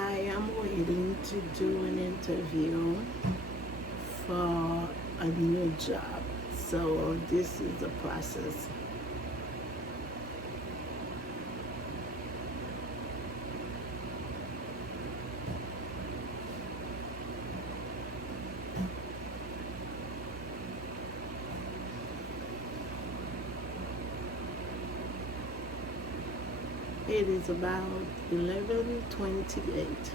I am waiting to do an interview for a new job. So this is the process. It is about 11:28.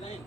Lynn.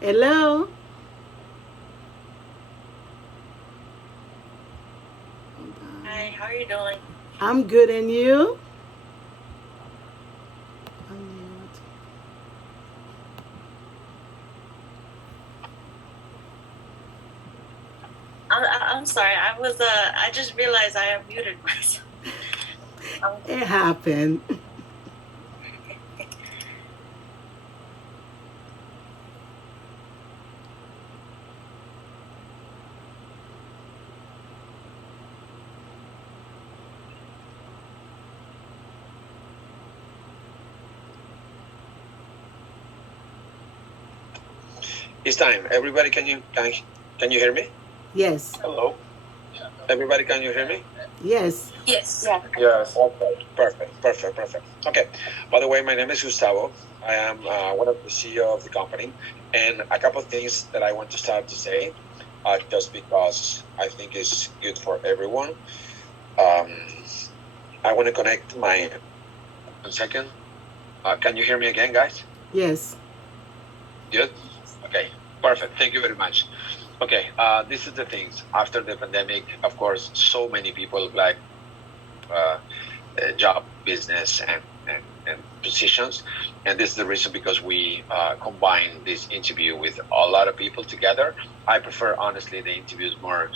Hello. Hi, how are you doing? I'm good, and you? Unmute. I'm sorry. I just realized I unmuted myself. Um, It happened. It's time. Everybody, can you hear me? Yes. Hello. Everybody, can you hear me? Yes. yes. Yes. Okay. Perfect. Okay. By the way, my name is Gustavo. I am one of the CEO of the company, and a couple of things that I want to start to say, just because I think it's good for everyone. Um, I want to connect my. 1 second. Can you hear me again, guys? Yes. Good. Okay. Perfect. Thank you very much. Okay. This is the things after the pandemic. Of course, so many people like uh, job, business, and positions. And this is the reason because we combine this interview with a lot of people together. I prefer, honestly, the interviews more,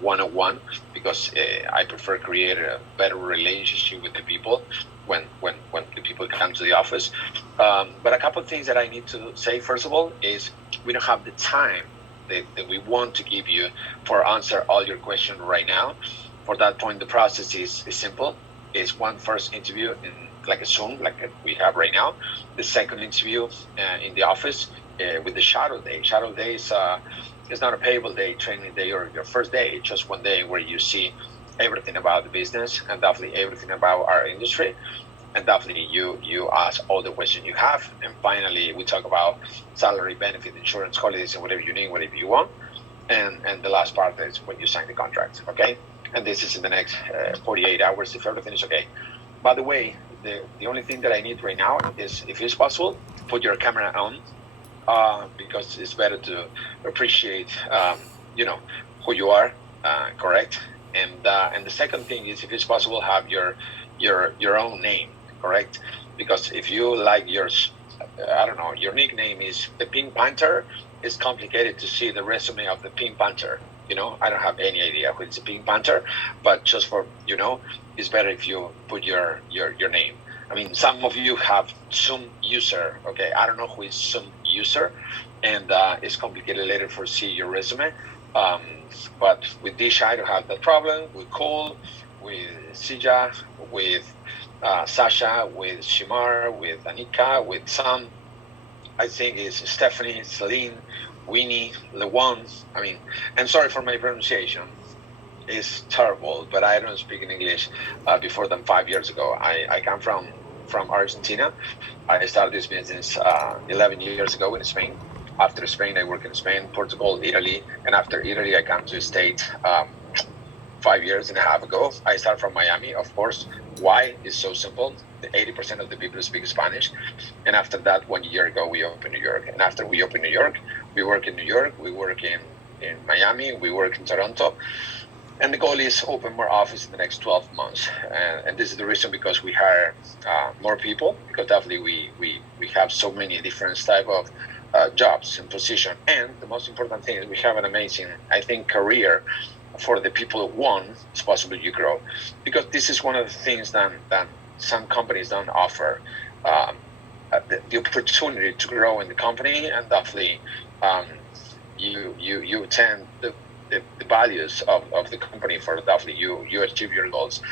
one-on-one, because I prefer create a better relationship with the people when the people come to the office. But a couple of things that I need to say, first of all, is we don't have the time that we want to give you for answer all your questions right now. For that point, the process is simple. Is one first interview in like a Zoom, like we have right now. The second interview in the office with the shadow day. Shadow day is not a payable day, training day, or your first day. It's just one day where you see everything about the business and definitely everything about our industry. And definitely you ask all the questions you have. And finally, we talk about salary, benefit, insurance, holidays, and whatever you need, whatever you want. And the last part is when you sign the contract, okay? And this is in the next 48 hours if everything is okay. By the way, the only thing that I need right now is, if it's possible, put your camera on, because it's better to appreciate, who you are, correct? And the second thing is, if it's possible, have your own name, correct? Because if you like yours, I don't know, your nickname is the Pink Panther, it's complicated to see the resume of the Pink Panther. I don't have any idea who is the Pink Panther, but just for it's better if you put your name. I mean, some of you have Zoom user. Okay, I don't know who is Zoom user, and it's complicated later for see your resume. Um, but with Dish, I don't have that problem. With Cole, with Sija, with Sasha, with Shimar, with Anika, with Sam. I think it's Stephanie, Celine, Winnie, Lewan. I mean, I'm sorry for my pronunciation. It's terrible, but I don't speak in English before than 5 years ago. I come from Argentina. I started this business 11 years ago in Spain. After Spain, I work in Spain, Portugal, Italy, and after Italy, I come to the States 5 years and a half ago. I started from Miami, of course. Why is so simple. 80% of the people speak Spanish. And after that, 1 year ago, we opened New York. And after we opened New York, we work in New York, we work in Miami, we work in Toronto. And the goal is open more office in the next 12 months. And this is the reason because we hire more people, because definitely we have so many different type of jobs and position. And the most important thing is we have an amazing, I think, career for the people who want, it's possible you grow. Because this is one of the things that some companies don't offer. The opportunity to grow in the company, and definitely you attend the values of the company for definitely you achieve your goals.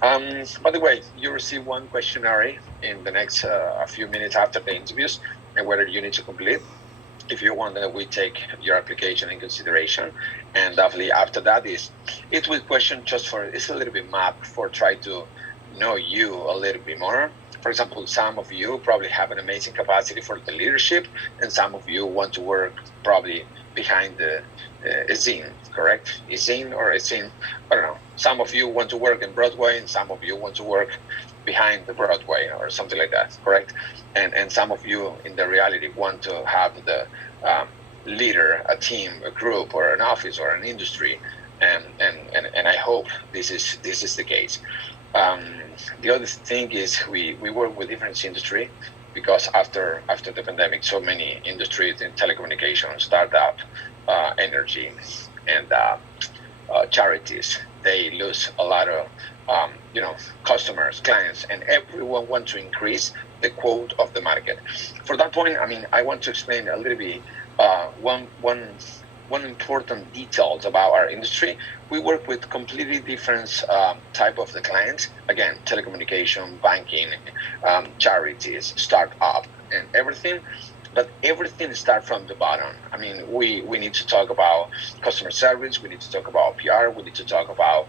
By the way, you receive one questionnaire in the next a few minutes after the interviews, and whether you need to complete. If you want that we take your application in consideration, and definitely after that it will question just for it's a little bit map for try to know you a little bit more. For example, some of you probably have an amazing capacity for the leadership, and some of you want to work probably behind the scene, correct? Scene or a scene, I don't know. Some of you want to work in Broadway, and some of you want to work behind the Broadway or something like that, correct? And some of you in the reality want to have the leader, a team, a group, or an office, or an industry, and I hope this is the case. The other thing is we work with different industry, because after the pandemic, so many industries in telecommunications, startup, energy, and charities, they lose a lot of customers, clients, and everyone wants to increase the quote of the market. For that point, I mean, I want to explain a little bit one important details about our industry. We work with completely different type of the clients. Again, telecommunication, banking, charities, startup, and everything. But everything starts from the bottom. I mean, we need to talk about customer service. We need to talk about PR. We need to talk about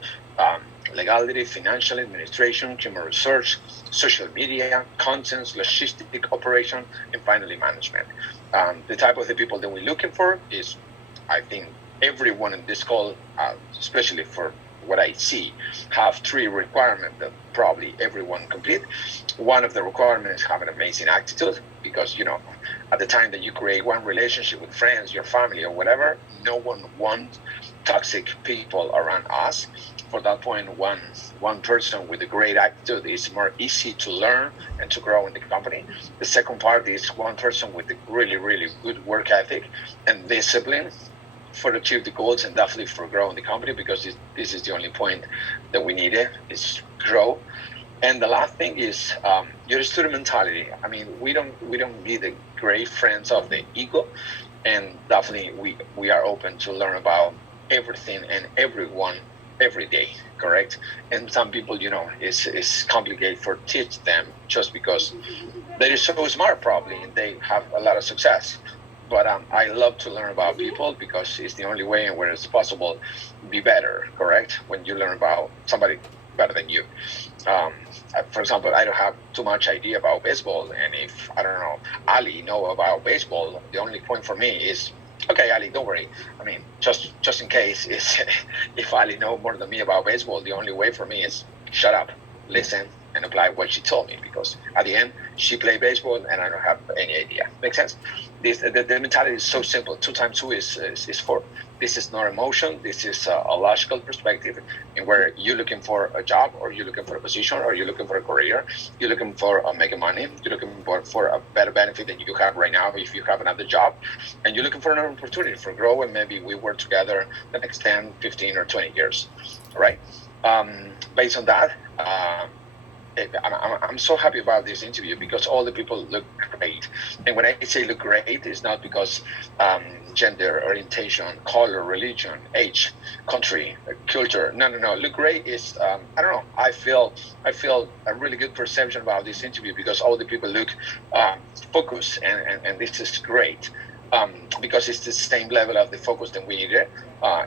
legality, financial administration, human research, social media, contents, logistic operation, and finally management. The type of the people that we're looking for is, I think, everyone in this call, especially for what I see, have three requirements that probably everyone complete. One of the requirements is have an amazing attitude, because at the time that you create one relationship with friends, your family, or whatever, no one wants toxic people around us. For that point, one person with a great attitude is more easy to learn and to grow in the company. The second part is one person with a really, really good work ethic and discipline for achieve the goals, and definitely for growing the company, because this is the only point that we need is grow. And the last thing is your student mentality. I mean, we don't be the great friends of the ego, and definitely we are open to learn about everything and everyone every day, correct? And some people, it's complicated for teach them just because they're so smart probably, and they have a lot of success. But I love to learn about people, because it's the only way in where it's possible be better, correct? When you learn about somebody better than you. For example, I don't have too much idea about baseball, and if I don't know Ali know about baseball, the only point for me is, okay, Ali, don't worry. I mean, just in case is if Ali know more than me about baseball, the only way for me is shut up, listen, and apply what she told me, because at the end she played baseball and I don't have any idea. Make sense? The mentality is so simple. 2 times 2 is 4. This is not emotion. This is a logical perspective, in where you're looking for a job, or you're looking for a position, or you're looking for a career. You're looking for making money. You're looking for a better benefit than you have right now if you have another job, and you're looking for an opportunity for grow, and maybe we work together the next 10, 15, or 20 years. All right. Based on that. I'm so happy about this interview because all the people look great. And when I say look great, it's not because gender, orientation, color, religion, age, country, culture. No. Look great is I don't know. I feel a really good perception about this interview because all the people look focused, and this is great. Because it's the same level of the focus that we needed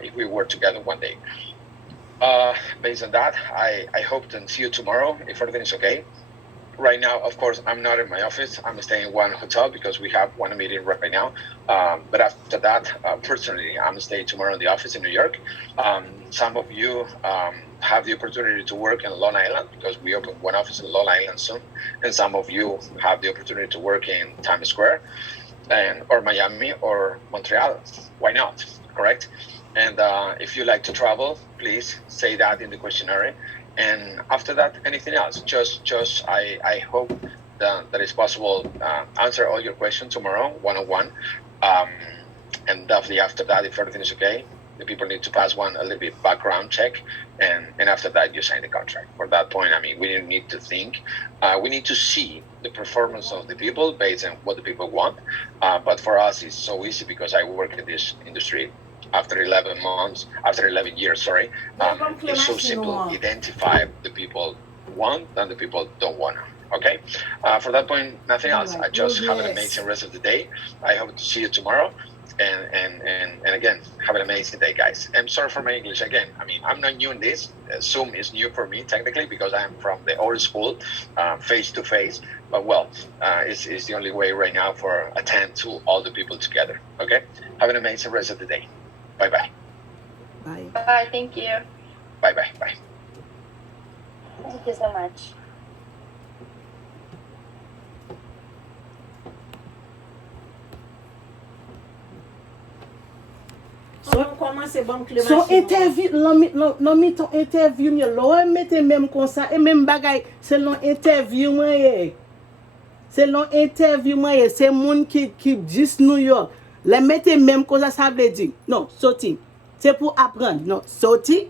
if we were together one day. Based on that, I hope to see you tomorrow if everything is okay. Right now, of course, I'm not in my office. I'm staying in one hotel because we have one meeting right now. But after that, personally, I'm staying tomorrow in the office in New York. Some of you have the opportunity to work in Long Island because we open one office in Long Island soon. And some of you have the opportunity to work in Times Square or Miami or Montreal. Why not? Correct? And if you like to travel, please say that in the questionnaire. And after that, anything else? Just I hope that it's possible answer all your questions tomorrow, one-on-one. And definitely after that, if everything is okay, the people need to pass a little bit background check, and after that you sign the contract. For that point, I mean, we didn't need to think. We need to see the performance of the people based on what the people want. But for us, it's so easy because I work in this industry after 11 years, sorry. It's so simple. Identify the people want and the people don't want. Okay. For that point, nothing else. I just have an amazing rest of the day. I hope to see you tomorrow. And again, have an amazing day, guys. I'm sorry for my English again. I mean, I'm not new in this. Zoom is new for me technically because I'm from the old school, face to face. But well, it's the only way right now for attend to all the people together. Okay. Have an amazing rest of the day. Bye bye. Bye. Bye. Thank you. Bye bye. Bye. Thank you so much. Son interview, non mi ton interview mi lo mette même comme ça et même bagay c'est l'on interview moi. C'est l'on interview moi, c'est moun qui dit New York. Les mette même comme ça veut dire non, sorti. C'est pour apprendre. Non, sorti.